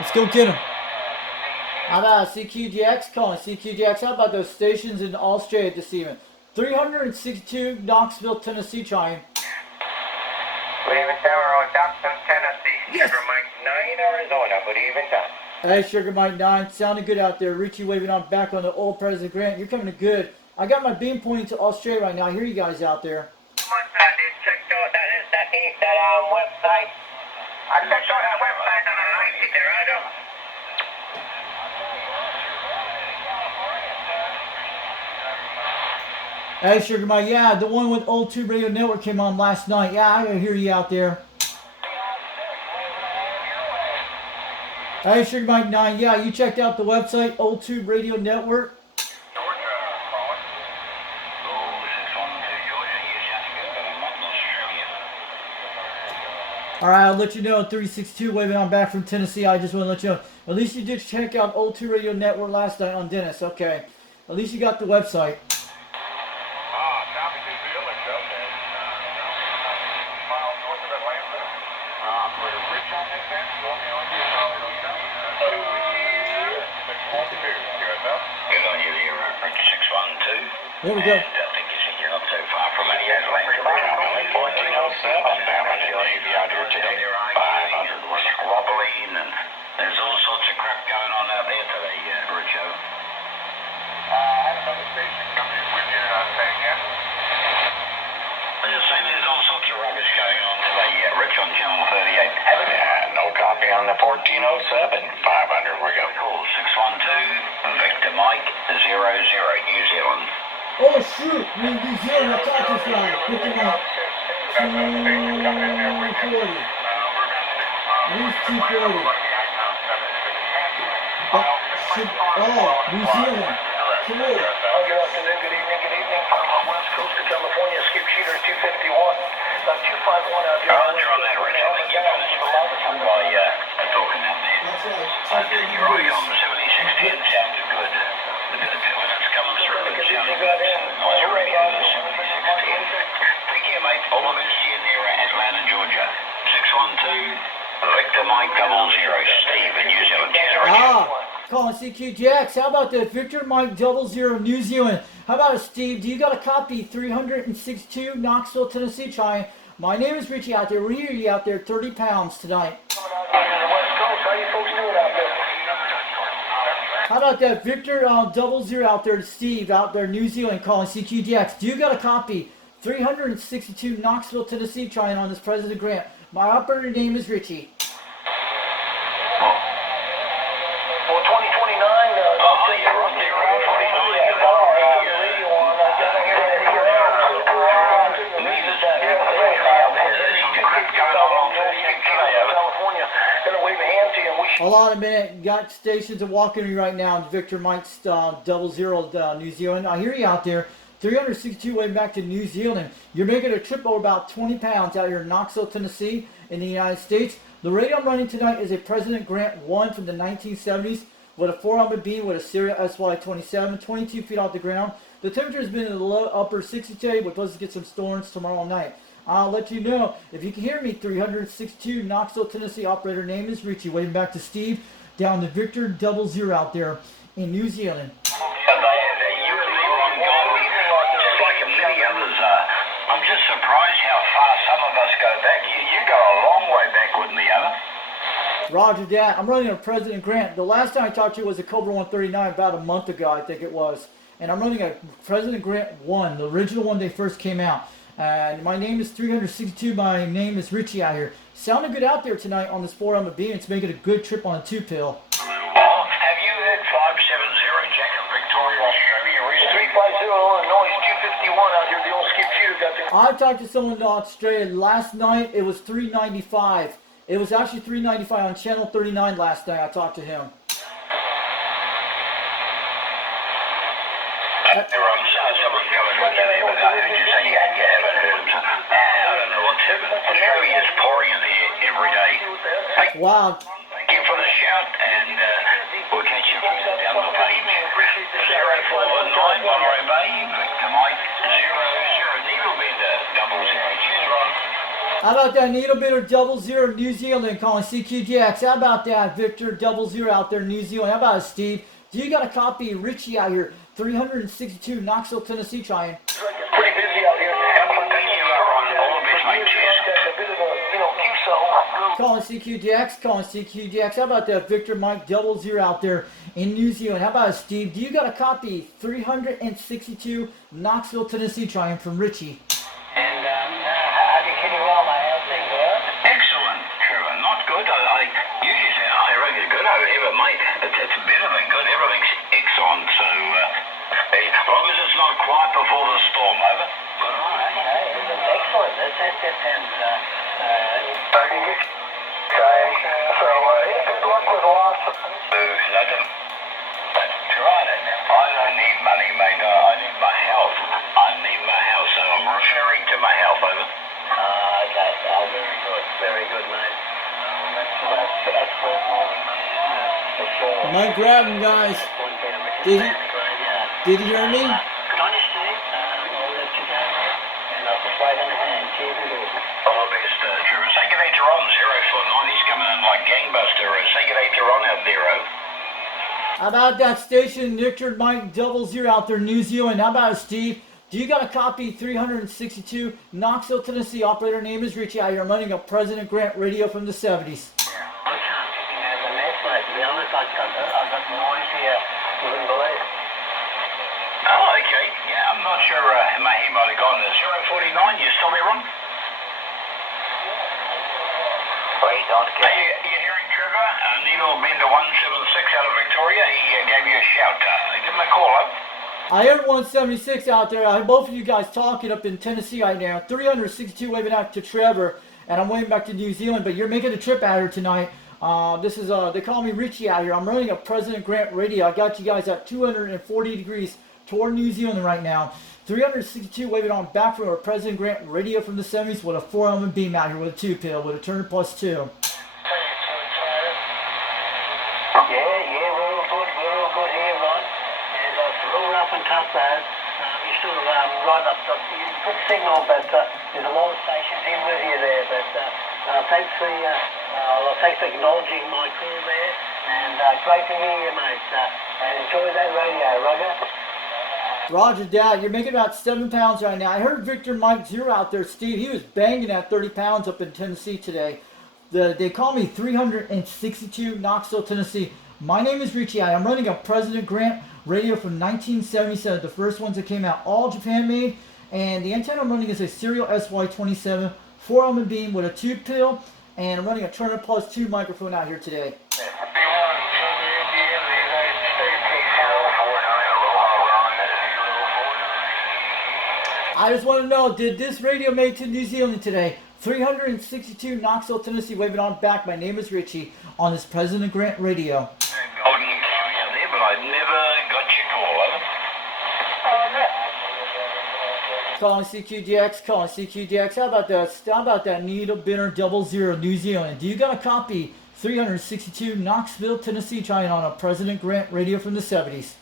Let's go get him. How about CQGX calling? CQGX, how about those stations in Australia this evening? 362 Knoxville, Tennessee trying. Leaving tower on Dobson, Tennessee. Yes. Sugar Mike 9, Arizona. Good evening, time. Hey, Sugar Mike 9, sounding good out there. Richie waving on back on the old President Grant. You're coming to good. I got my beam pointing to Australia right now. I hear you guys out there. I did check out that website. I checked out that website and I liked it there. I don't. Hey, Sugar Mike, yeah, the one with Old Tube Radio Network came on last night. Yeah, I hear you out there. Hey, Sugar Mike 9, yeah, you checked out the website, Old Tube Radio Network? All right, I'll let you know. 362 waving on back from Tennessee. I just want to let you know. At least you did check out Old 2 Radio Network last night on Dennis. Okay. At least you got the website. There we go. I think you're not so far from any other language. 1407, how much you leave out here today? 500 was squabbling, and there's all sorts of crap going on out there today, Richo. I had another station coming in with you, I'm saying, yeah? I'm just saying there's all sorts of rubbish going on today, Rich on Channel 38. Yeah, no copy on the 1407. 500, we go. Call 612, Victor Mike 00, New Zealand. Oh, shoot. New Zealand, I talked to this guy. Pick him up. 240. At least 240. New Zealand. Cool. Good afternoon, good evening. West Coast of California, skip shooter 251. 251 out here. Roger on that, Rich. I think you're finished by talking out there. That's right. I think you're right on 7016. Sounds good. The evidence coming through. It sounds good. Nice radio, 7016. Take care, mate. All of it's here near Atlanta, Georgia. 612, Victor Mike 00, Steve in New Zealand. Cheers, Calling CQGX. How about that? Victor Mike 00, New Zealand. How about it, Steve? Do you got a copy? 362 Knoxville, Tennessee trying. My name is Richie out there. We hear you out there. 30 pounds tonight. How about that? Victor 00 out there, Steve out there, New Zealand, calling CQGX. Do you got a copy? 362 Knoxville, Tennessee trying on this President Grant. My operator name is Richie. Hold on a minute. Got stations of walking you right now. Victor Mike's 00 New Zealand. I hear you out there. 362 way back to New Zealand. You're making a trip over about 20 pounds out here in Knoxville, Tennessee, in the United States. The radio I'm running tonight is a President Grant 1 from the 1970s with a 4-armored beam with a Syria SY-27, 22 feet off the ground. The temperature has been in the low upper 60s today. We're supposed to get some storms tomorrow night. I'll let you know. If you can hear me, 362 Knoxville, Tennessee. Operator name is Richie. Waving back to Steve down to Victor 00 out there in New Zealand. I'm just surprised how far some of us go back. You go a long way back with me, Alan. Roger that. I'm running a President Grant. The last time I talked to you was a Cobra 139 about a month ago, I think it was. And I'm running a President Grant 1, the original one they first came out. And my name is 362. My name is Richie out here. Sounding good out there tonight on this 4-armored beam. It's making a good trip on a 2-pill. Have you heard 570 Jack and Victoria, Australia recently? 350 Illinois, 251 out here. The old skip shooter got there. I talked to someone in Australia last night. It was 395. It was actually 395 on channel 39 last night. I talked to him. Someone coming with you there, but I heard you say you haven't heard them. I don't know what's happening. Australia's pouring in here every day. Hey, Wow. thank you for the shout, and we'll catch you further down the page. 0491 Monterey Bay, Victor Mike 00, Needle Bender 00. Cheers, Ron. How about that Needle Bitter 00 New Zealand calling CQGX? How about that Victor 00 out there in New Zealand? How about it, Steve? Do you got a copy of Richie out here, 362 Knoxville, Tennessee trying? Pretty busy out here. Thank you, Ron. All the best, mate. Cheers. Calling CQGX, calling CQGX. How about that Victor Mike 00 out there in New Zealand? How about it, Steve? Do you got a copy, 362 Knoxville, Tennessee trying from Richie? And how do you keep well, mate? How's things are? Excellent, Trevor. Not good. I usually say I reckon good over here, but mate, it's better than good. Everything's excellent. So as long as it's not quiet before the storm, over. Good on, eh? It's excellent. That sounds very good. So good luck with the last. That's right. I don't need money, mate. I need my health. I need my health, so I'm referring to my health, over. Okay. Very good. Very good, mate. That's worth more than money, for sure. Mike grab him, guys. Did you hear me? Good on you, Steve. I'll let you go, mate. And I'll just wait on the hand. Cheers and good. All the best, Trevor. Say good day to Ron, 049. He's coming in like gangbuster. Say good day to Ron out there, over. How about that station, Richard Mike 00 out there in New Zealand? How about it, Steve? Do you got a copy, 362 Knoxville, Tennessee? Operator name is Richie out here. I'm running a President Grant radio from the 70s. I can't have a mess, mate. To be honest, I've got noise here. You wouldn't believe. Oh, okay. Yeah, I'm not sure. My head might have gone to 049. You still there, Ron? Wait, okay. Are you hearing Trevor? Needle Bender 176 out of Victoria. He gave you a shout. Give him a call up. I heard 176 out there. I heard both of you guys talking up in Tennessee right now. 362 waving out to Trevor, and I'm waving back to New Zealand. But you're making a trip out here tonight. This is they call me Richie out here. I'm running a President Grant radio. I got you guys at 240 degrees toward New Zealand right now. 362 waving on back from our President Grant radio from the 70s with a 4-element beam out here with a 2-pill with a turner plus 2. Yeah, we're all good here, Ron. And it's all rough and tough, though. You're still right up the good signal, but there's a lot of stations in with you there. But thanks for acknowledging my call there, and great to hear you, mate. And enjoy that radio, Roger. Roger that. You're making about 7 pounds right now. I heard Victor Mike 0 out there, Steve. He was banging at 30 pounds up in Tennessee today. They call me 362 Knoxville, Tennessee. My name is Richie. I'm running a President Grant radio from 1977. The first ones that came out, all Japan made. And the antenna I'm running is a Serial SY27 4-element beam with a 2-pill. And I'm running a Turner Plus 2 microphone out here today. I just want to know, did this radio make it to New Zealand today? 362 Knoxville, Tennessee, waving on back. My name is Richie on this President Grant radio. Golden County out there, but I never got your call, Calling CQGX, calling CQGX. How about that Needle Bitter 00 New Zealand? Do you got a copy? 362 Knoxville, Tennessee, trying on a President Grant radio from the 70s.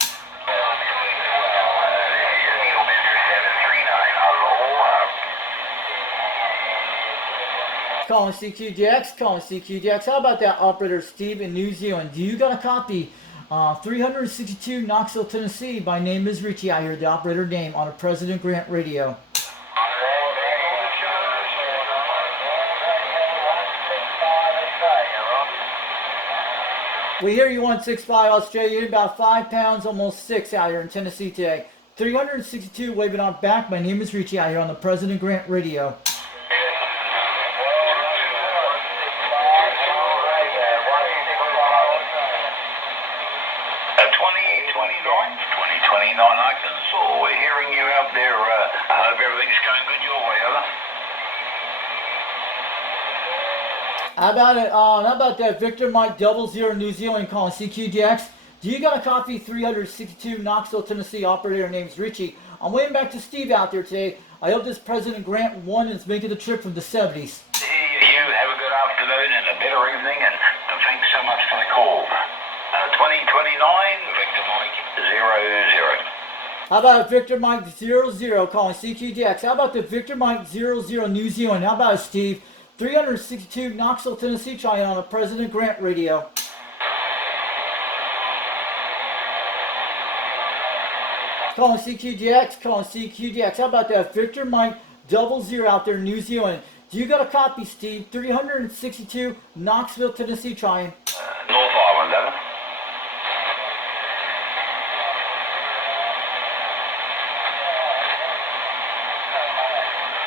Calling CQGX, calling CQGX. How about that operator Steve in New Zealand? Do you got a copy? 362 Knoxville, Tennessee. My name is Richie out here, the operator name on a President Grant radio. We hear you 165 Australia. You're about 5 pounds, almost 6 out here in Tennessee today. 362 waving on back. My name is Richie out here on the President Grant radio. 2029 Arkansas, we're hearing you out there. I hope everything's going good your way, over. How about that Victor Mike 00 New Zealand calling CQGX? Do you got a copy? 362 Knoxville, Tennessee. Operator name's Richie. I'm waiting back to Steve out there today. I hope this President Grant 1 is making the trip from the 70s. You have a good afternoon and a better evening, and thanks so much for the call. 2029 Victor Mike 00. How about Victor Mike 00 calling CQGX? How about the Victor Mike 00 New Zealand? How about Steve? 362 Knoxville, Tennessee, trying on a President Grant radio. Calling CQGX, calling CQGX. How about that? Victor Mike 00 out there in New Zealand. Do you got a copy, Steve? 362 Knoxville, Tennessee, trying. North Island, Evan.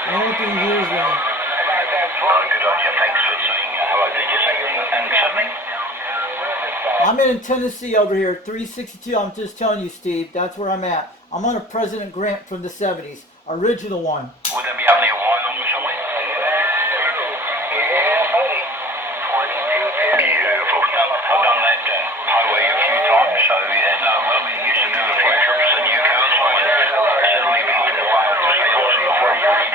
Anything here is wrong. Good on you. Thanks for saying hello. Did you say you're in Sydney? I'm in Tennessee over here, 362. I'm just telling you, Steve. That's where I'm at. I'm on a President Grant from the 70s, original one. Would that be out near Wyoming or somewhere? Beautiful. I've done that highway a few times, so yeah, no, well, we used to do a few trips to Newcastle and certainly been to Wales. Awesome.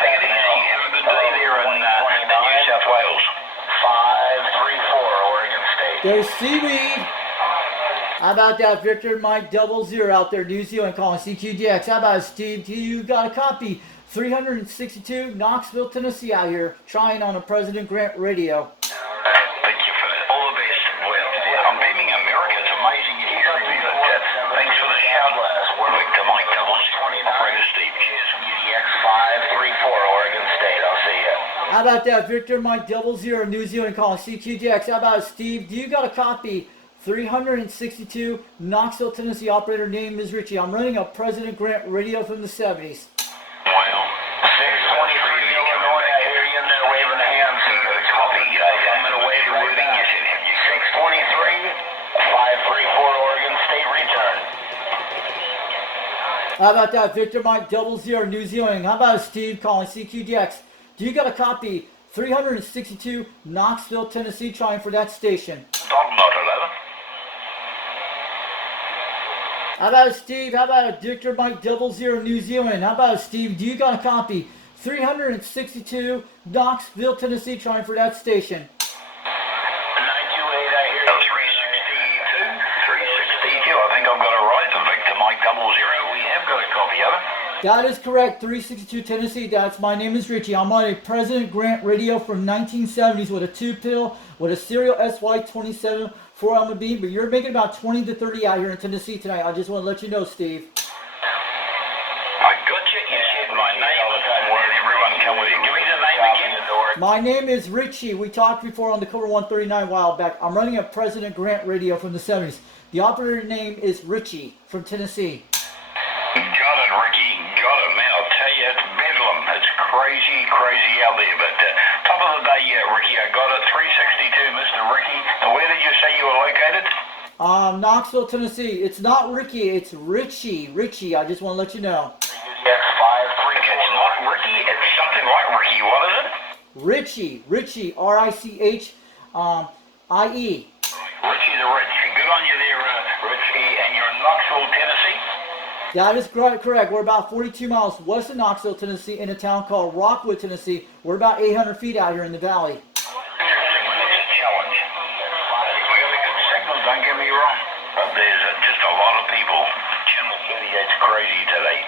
Take it easy. Have a good day there in New South Wales. 534 Oregon State. There's seaweed. How about that, Victor Mike 00 out there, New Zealand, calling CQGX. How about it, Steve? Do you got a copy? 362 Knoxville, Tennessee out here, trying on a President Grant radio. Thank you for that. All the best. Well, I'm beaming America. It's amazing you hear me, but thanks for the shout. We're Victor Mike 00, Operator Steve. Cheers. UDX362 Oregon State. I'll see you. How about that, Victor Mike 00 New Zealand, calling CQGX. How about it, Steve? Do you got a copy? 362 Knoxville, Tennessee. Operator name is Richie. I'm running a President Grant radio from the 70s. Wow. 623 Illinois. I hear you in there waving the hands. You got a copy. I'm going to wave the wording. You should have you. 623 534 Oregon State return. How about that, Victor Mike 00 New Zealand? How about it, Steve, calling CQGX? Do you got a copy? 362 Knoxville, Tennessee, trying for that station. Dog not 11. How about it, Steve? How about it, Victor Mike 00 New Zealand? How about it, Steve? Do you got a copy? 362 Knoxville, Tennessee, trying for that station. 928, I hear you. 362. 362. I think I've got it right. Victor Mike 00. We have got a copy of it. That is correct, 362 Tennessee. That's my name is Richie. I'm on a President Grant radio from 1970s with a 2-pill with a serial SY27 4-element beam. But you're making about 20 to 30 out here in Tennessee tonight. I just want to let you know, Steve. I got you. You said my name all the time. Where everyone come with you. Give me the name again. My name is Richie. We talked before on the Cover 139 a while back. I'm running a President Grant radio from the 70s. The operator name is Richie from Tennessee. Got it, Ricky. Got it, man. I'll tell you, it's bedlam. It's crazy, crazy out there. But top of the day, Ricky, I got it. 362, Mr. Ricky. And where did you say you were located? Knoxville, Tennessee. It's not Ricky, it's Richie. Richie, I just want to let you know. UDX534. It's not Ricky. It's something like Ricky. What is it? Richie, R-I-C-H-I-E. Richie the Rich. Good on you there, Richie. And you're in Knoxville, Tennessee? That is correct. We're about 42 miles west of Knoxville, Tennessee, in a town called Rockwood, Tennessee. We're about 800 feet out here in the valley. It's a challenge. We got a good signal, don't get me wrong. But there's just a lot of people. Channel 38's crazy today.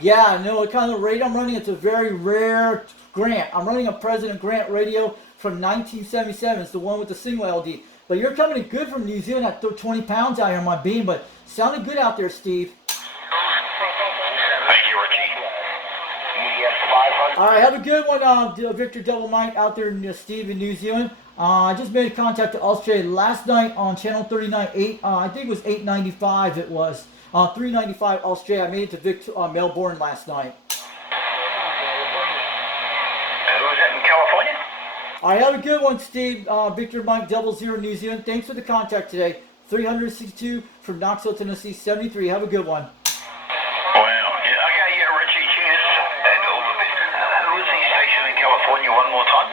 Yeah, no, the kind of rate I'm running, it's a very rare Grant. I'm running a President Grant radio from 1977. It's the one with the single LD. But you're coming in good from New Zealand at 20 pounds out here on my beam, but sounded good out there, Steve. Thank you, Richie. UDX500. All right, have a good one, Victor Double Mike out there, Steve, in New Zealand. I just made contact to Australia last night on channel 39, I think it was 895. It was 395 Australia. I made it to Melbourne last night. Was that in California? All right, have a good one, Steve. Victor Mike 00 New Zealand. Thanks for the contact today. 362 from Knoxville, Tennessee, 73. Have a good one. Well, yeah, okay, yeah, Richie, cheers. And all the best. Who was the station in California one more time?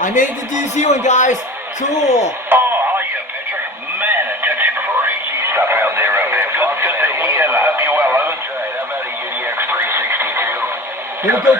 I made it to New Zealand, guys. Cool. Oh, hiya, Patrick. Man, that's crazy stuff out there. Good to hear. I hope you're well, Evan. I'm at a UDX362. Here we go.